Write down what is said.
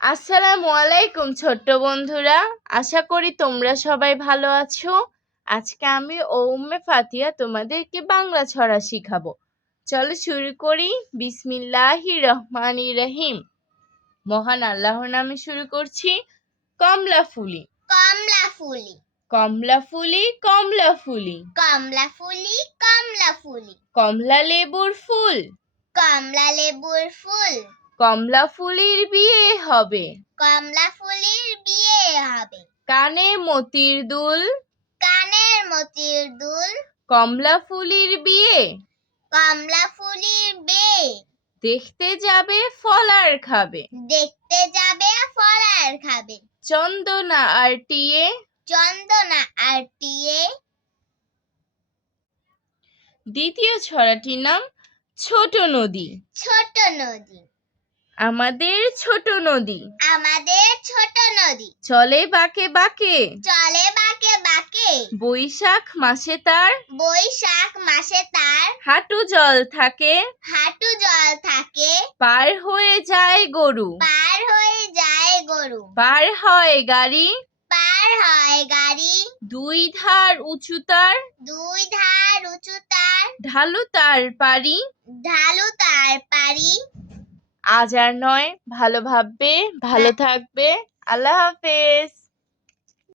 আসসালামু আলাইকুম ছোট্ট বন্ধুরা, আশা করি তোমরা সবাই ভালো আছো। আজকে আমি ও উম্মে ফাতিয়া তোমাদেরকে বাংলা ছড়া শিখাবো। চলো শুরু করি। বিসমিল্লাহির রহমানির রহিম। মহান আল্লাহর নামে শুরু করছি। কমলা ফুলি, কমলা ফুলি, কমলা ফুলি, কমলা ফুলি, কমলা ফুলি, কমলা ফুলি, কমলা লেবুর ফুল, কমলা লেবুর ফুল, কমলা ফুলির বিয়ে হবে, কমলা ফুলির বিয়ে হবে, কানে মতির দুল, কানের মতির দুল, কমলা ফুলির বিয়ে, কমলা ফুলির বিয়ে, দেখতে যাবে ফল আর খাবে, দেখতে যাবে ফল আর খাবে, চন্দনা আর টিয়ে, চন্দনা আর টিয়ে। দ্বিতীয় ছড়াটির নাম ছোট নদী। ছোট নদী, আমাদের ছোট নদী, আমাদের ছোট নদী, চলে বাঁকে বাঁকে, চলে বাঁকে বাঁকে, বৈশাখ মাসে তার, বৈশাখ মাসে তার, হাঁটু জল থাকে, হাঁটু জল থাকে, পার হয়ে যায় গরু, পার হয়ে যায় গরু, পার হয় গাড়ি, পার হয় গাড়ি, দুই ধার উঁচু তার, দুই ধার উঁচু তার, ঢালু তার পারি। ঢালু তার পারি। আজ আর নয়, ভালো ভাববে, ভালো থাকবে। আল্লাহ হাফেজ।